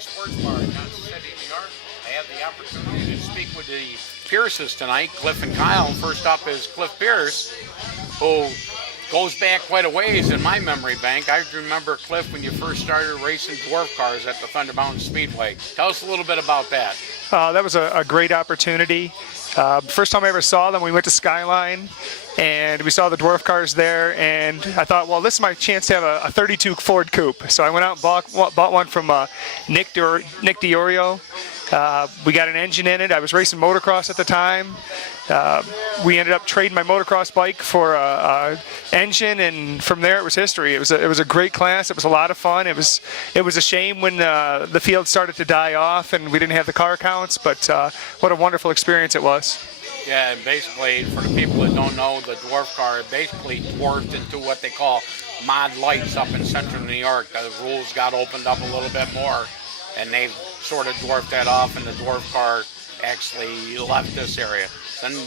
Speedway Sports Bar in Johnson City, New York. I have the opportunity to speak with the Pierces tonight, Cliff and Kyle. First up is Cliff Pierce, who goes back quite a ways in my memory bank. I remember, Cliff, when you first started racing dwarf cars at the Thunder Mountain Speedway. Tell us a little bit about that. That was a great opportunity. First time I ever saw them, we went to Skyline, and we saw the dwarf cars there, and I thought, well, this is my chance to have a 32 Ford Coupe. So I went out and bought one from Nick DiOrio. We got an engine in it. I was racing motocross at the time. We ended up trading my motocross bike for a engine, and from there it was history. It was a great class. It was a lot of fun. It was a shame when the field started to die off and we didn't have the car counts, but what a wonderful experience it was. Yeah, and basically, for the people that don't know, the dwarf car basically dwarfed into what they call mod lights up in central New York. The rules got opened up a little bit more, and they've sort of dwarfed that off, and the dwarf car actually left this area.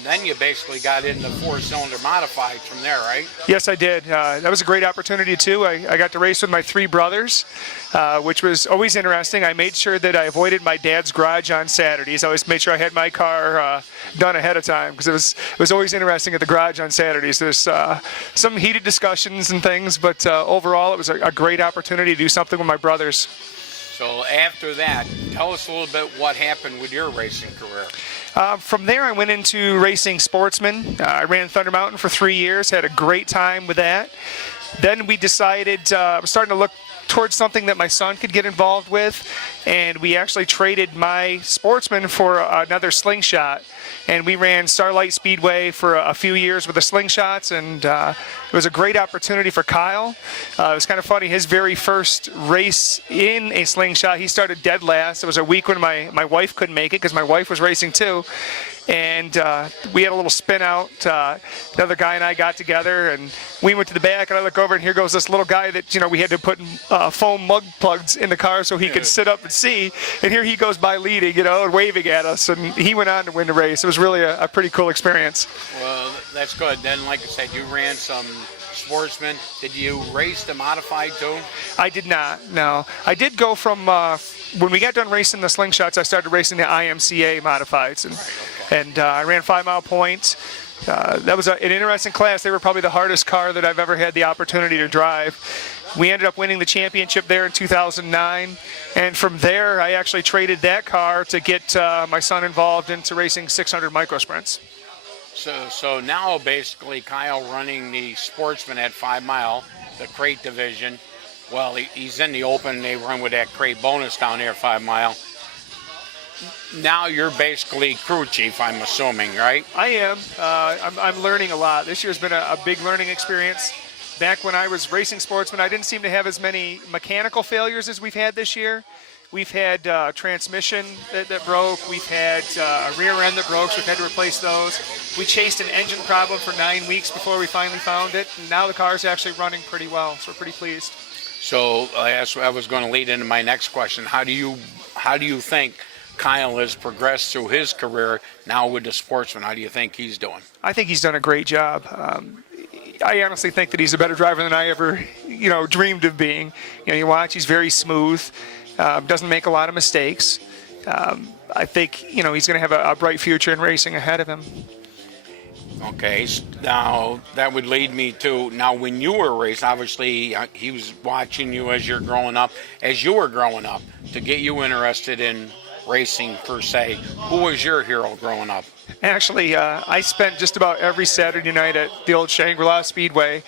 Then you basically got into four-cylinder modifieds from there, right? Yes, I did. That was a great opportunity, too. I got to race with my three brothers, which was always interesting. I made sure that I avoided my dad's garage on Saturdays. I always made sure I had my car done ahead of time, because it was always interesting at the garage on Saturdays. There's some heated discussions and things, but overall it was a great opportunity to do something with my brothers. So after that, tell us a little bit what happened with your racing career. From there, I went into racing sportsman. I ran Thunder Mountain for 3 years, had a great time with that. Then we decided, I was starting to look towards something that my son could get involved with, and we actually traded my sportsman for another slingshot. And we ran Starlight Speedway for a few years with the slingshots, and it was a great opportunity for Kyle. It was kind of funny, his very first race in a slingshot, he started dead last. It was a week when my wife couldn't make it, because my wife was racing too. And we had a little spin out. Another guy and I got together, and we went to the back, and I look over, and here goes this little guy that, we had to put foam mug plugs in the car so he could sit up and see. And here he goes by leading, and waving at us, and he went on to win the race. It was really a pretty cool experience. Well, that's good. Then, like I said, you ran some sportsmen. Did you race the modified too? I did not, no. I did go from, when we got done racing the slingshots, I started racing the IMCA modifieds. And I ran 5 Mile Point. That was an interesting class. They were probably the hardest car that I've ever had the opportunity to drive. We ended up winning the championship there in 2009. And from there, I actually traded that car to get my son involved into racing 600 microsprints. So now basically Kyle running the sportsman at 5 Mile, the crate division. Well, he's in the open. They run with that crate bonus down there at 5 Mile. Now you're basically crew chief, I'm assuming, right? I am. I'm learning a lot. This year's been a big learning experience. Back when I was racing sportsman, I didn't seem to have as many mechanical failures as we've had this year. We've had transmission that broke. We've had a rear end that broke, so we've had to replace those. We chased an engine problem for 9 weeks before we finally found it, and now the car's actually running pretty well, so we're pretty pleased. So I was going to lead into my next question. How do you think Kyle has progressed through his career now with the sportsman? How do you think he's doing? I think he's done a great job. I honestly think that he's a better driver than I ever, dreamed of being. You watch, he's very smooth, doesn't make a lot of mistakes. I think, he's going to have a bright future in racing ahead of him. Okay, now that would lead me to, now when you were racing, obviously he was watching you as you were growing up, to get you interested in racing per se. Who was your hero growing up? Actually, I spent just about every Saturday night at the old Shangri-La Speedway,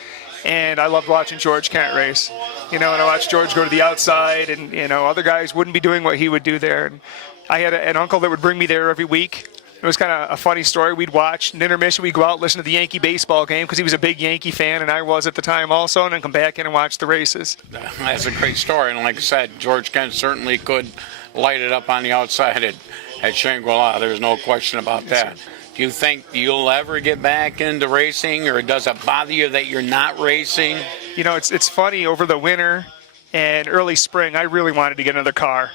and I loved watching George Kent race. And I watched George go to the outside, and other guys wouldn't be doing what he would do there. And I had an uncle that would bring me there every week. It was kind of a funny story. We'd watch an intermission. We'd go out and listen to the Yankee baseball game because he was a big Yankee fan, and I was at the time also, and then come back in and watch the races. That's a great story. And like I said, George Kent certainly could light it up on the outside at Shangri-La. There's no question about that. Do you think you'll ever get back into racing, or does it bother you that you're not racing? It's funny. Over the winter and early spring, I really wanted to get another car.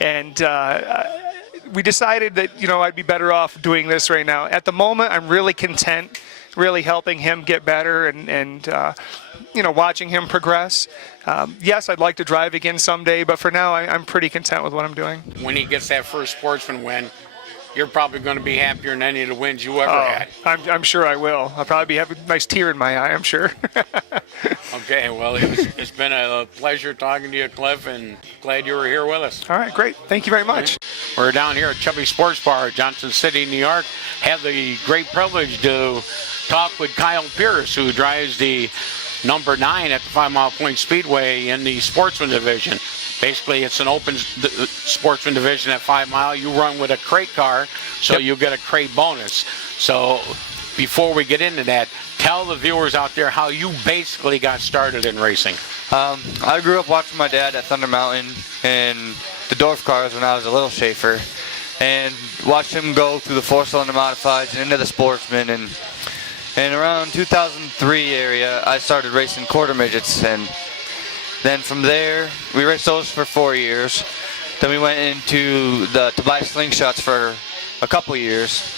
And we decided that, I'd be better off doing this right now. At the moment, I'm really content really helping him get better and watching him progress. Yes, I'd like to drive again someday, but for now, I'm pretty content with what I'm doing. When he gets that first Sportsman win, you're probably going to be happier than any of the wins you ever had. I'm sure I will. I'll probably have a nice tear in my eye, I'm sure. Okay, well, it's been a pleasure talking to you, Cliff, and glad you were here with us. All right, great. Thank you very much. We're down here at Chubby Sports Bar, Johnson City, New York. Have the great privilege to talk with Kyle Pierce, who drives the number 9 at the 5 Mile Point Speedway in the Sportsman division. Basically, it's an open Sportsman division at 5 Mile. You run with a crate car, so you get a crate bonus. So before we get into that, tell the viewers out there how you basically got started in racing. I grew up watching my dad at Thunder Mountain and the Dorf cars when I was a little Schaefer, and watched him go through the 4-cylinder modifieds and into the Sportsman. And around 2003 area, I started racing quarter midgets, and then from there, we raced those for 4 years. Then we went into to buy slingshots for a couple years.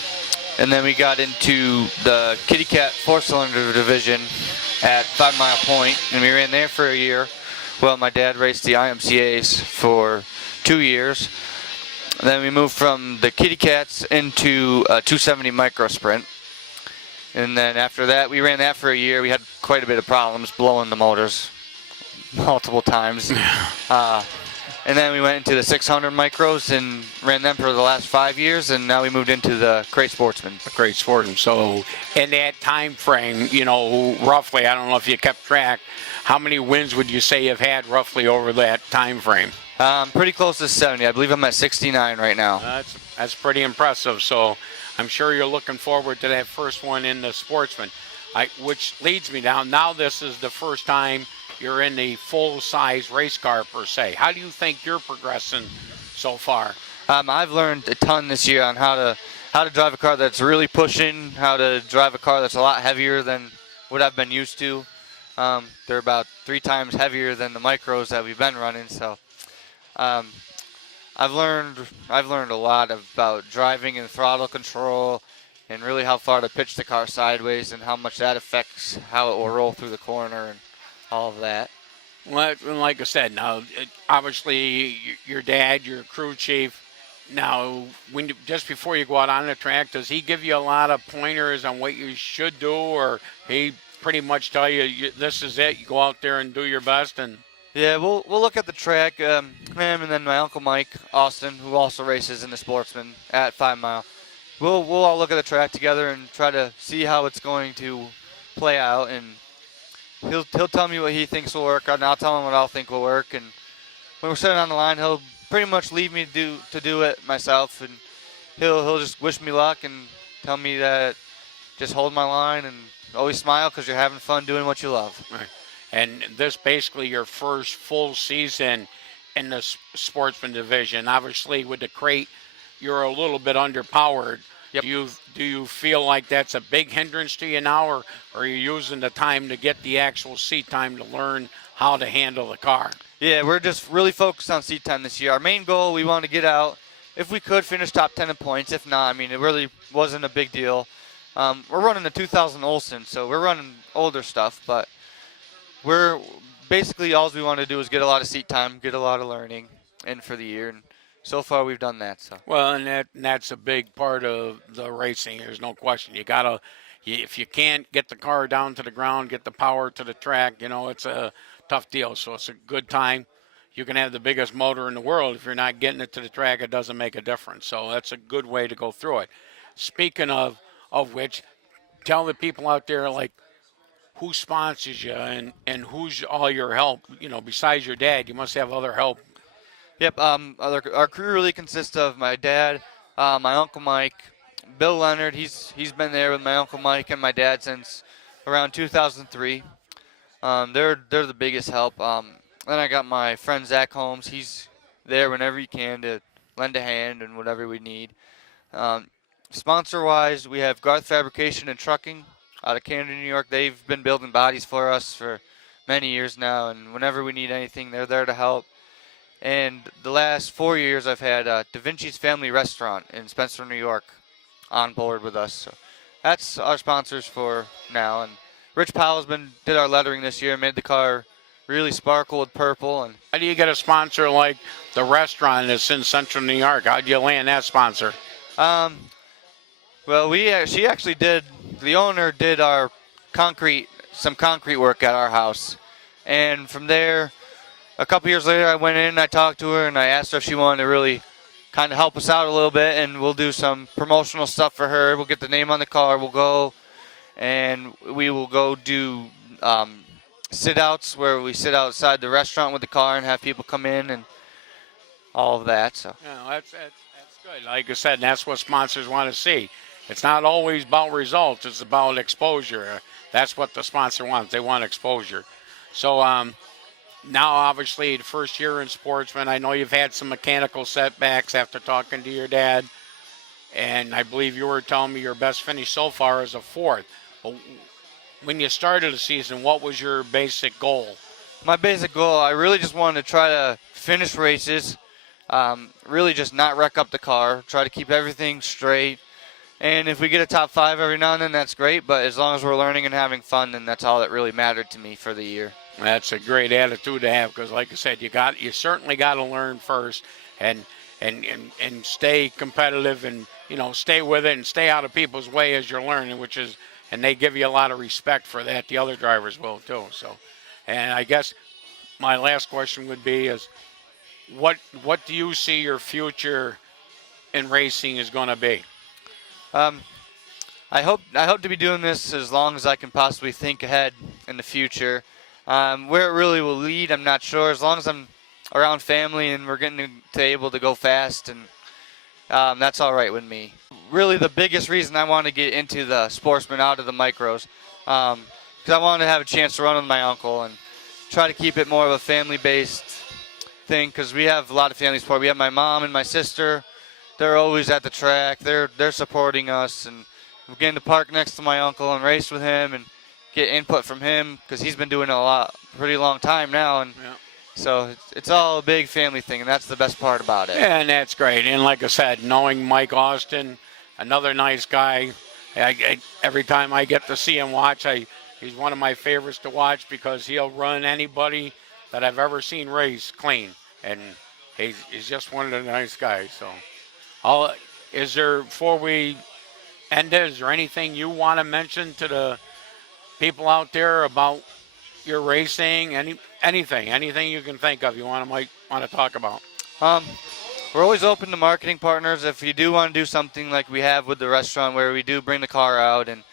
And then we got into the Kitty Cat 4-cylinder division at 5 Mile Point, and we ran there for a year. Well, my dad raced the IMCAs for 2 years. And then we moved from the Kitty Cats into a 270 micro sprint. And then after that, we ran that for a year. We had quite a bit of problems blowing the motors multiple times. And then we went into the 600 micros and ran them for the last 5 years, and now we moved into the Crate Sportsman. The Crate Sportsman. So in that time frame, roughly, I don't know if you kept track, how many wins would you say you've had roughly over that time frame? Pretty close to 70. I believe I'm at 69 right now. That's pretty impressive. So I'm sure you're looking forward to that first one in the Sportsman, which leads me down. Now this is the first time you're in the full-size race car per se. How do you think you're progressing so far? I've learned a ton this year on how to drive a car that's really pushing, how to drive a car that's a lot heavier than what I've been used to. They're about 3 times heavier than the micros that we've been running. So I've learned a lot about driving and throttle control, and really how far to pitch the car sideways and how much that affects how it will roll through the corner and all of that. Well, like I said, now obviously your dad, your crew chief. Now, just before you go out on the track, does he give you a lot of pointers on what you should do, or he pretty much tell you this is it? You go out there and do your best, and yeah, we'll look at the track. Him and then my uncle Mike Austin, who also races in the Sportsman at 5 Mile. We'll all look at the track together and try to see how it's going to play out, and he'll tell me what he thinks will work, and I'll tell him what I'll think will work. And when we're sitting on the line, he'll pretty much leave me to do it myself, and he'll just wish me luck and tell me that just hold my line and always smile because you're having fun doing what you love. Right. And this basically your first full season in the Sportsman division. Obviously, with the crate, you're a little bit underpowered. Yep. Do you feel like that's a big hindrance to you now, or are you using the time to get the actual seat time to learn how to handle the car? Yeah, we're just really focused on seat time this year. Our main goal, we want to get out. If we could, finish top 10 in points. If not, it really wasn't a big deal. We're running the 2000 Olsen, so we're running older stuff, but we're basically all we want to do is get a lot of seat time, get a lot of learning in for the year, and so far we've done that. So well, and that's a big part of the racing. There's no question. You gotta, if you can't get the car down to the ground, get the power to the track, it's a tough deal. So it's a good time. You can have the biggest motor in the world. If you're not getting it to the track, it doesn't make a difference. So that's a good way to go through it. Speaking of which, tell the people out there, who sponsors you and who's all your help? Besides your dad, you must have other help. Yep. Our crew really consists of my dad, my uncle Mike, Bill Leonard. He's been there with my uncle Mike and my dad since around 2003. They're the biggest help. Then I got my friend Zach Holmes. He's there whenever he can to lend a hand and whatever we need. Sponsor-wise, we have Garth Fabrication and Trucking out of Canada, New York. They've been building bodies for us for many years now, and whenever we need anything, they're there to help. And the last 4 years, I've had Da Vinci's Family Restaurant in Spencer, New York, on board with us. So that's our sponsors for now. And Rich Powell's did our lettering this year, made the car really sparkle with purple. And How do you get a sponsor like the restaurant that's in Central New York? How do you land that sponsor? well, she actually did. The owner did some concrete work at our house, and from there, a couple years later, I went in and I talked to her and I asked her if she wanted to really kind of help us out a little bit, and we'll do some promotional stuff for her. We'll get the name on the car. We'll go and we will go do sit outs where we sit outside the restaurant with the car and have people come in and all of that. So That's good. Like I said, that's what sponsors want to see. It's not always about results. It's about exposure. That's what the sponsor wants. They want exposure. So now, obviously, the first year in Sportsman, I know you've had some mechanical setbacks after talking to your dad. And I believe you were telling me your best finish so far is a 4th. But when you started the season, what was your basic goal? my basic goal, I really just wanted to try to finish races, really just not wreck up the car, try to keep everything straight. And if we get a top 5 every now and then, that's great. But as long as we're learning and having fun, then that's all that really mattered to me for the year. That's a great attitude to have because, like I said, you certainly got to learn first and stay competitive and stay with it and stay out of people's way as you're learning, and they give you a lot of respect for that. The other drivers will too. So, and I guess my last question would be is, what do you see your future in racing is going to be? I hope to be doing this as long as I can possibly think ahead in the future. Where it really will lead, I'm not sure. As long as I'm around family and we're getting to able to go fast, and that's all right with me. Really, the biggest reason I want to get into the Sportsman out of the micros, because I wanted to have a chance to run with my uncle and try to keep it more of a family-based thing. Because we have a lot of family support. We have my mom and my sister. They're always at the track. They're supporting us, and we're getting to park next to my uncle and race with him and get input from him because he's been doing it pretty long time now, and so it's all a big family thing, and that's the best part about it. Yeah, and that's great. And like I said, knowing Mike Austin, another nice guy. Every time I get to see him watch, he's one of my favorites to watch because he'll run anybody that I've ever seen race clean, and he's just one of the nice guys. So. Before we end it, is there anything you want to mention to the people out there about your racing? Anything you can think of might want to talk about? We're always open to marketing partners. If you do want to do something like we have with the restaurant where we do bring the car out, and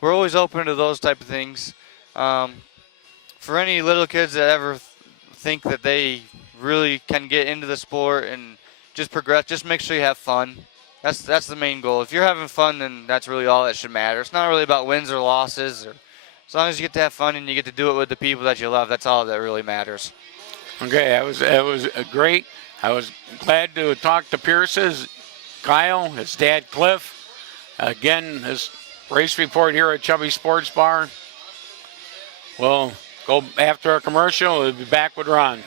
we're always open to those type of things. For any little kids that ever think that they really can get into the sport and just progress, just make sure you have fun. That's the main goal. If you're having fun, then that's really all that should matter. It's not really about wins or losses. As long as you get to have fun and you get to do it with the people that you love, that's all that really matters. Okay, it was great. I was glad to talk to Pierce's Kyle, his dad Cliff. Again, his race report here at Chubby Sports Bar. We'll go after our commercial. We'll be back with Ron.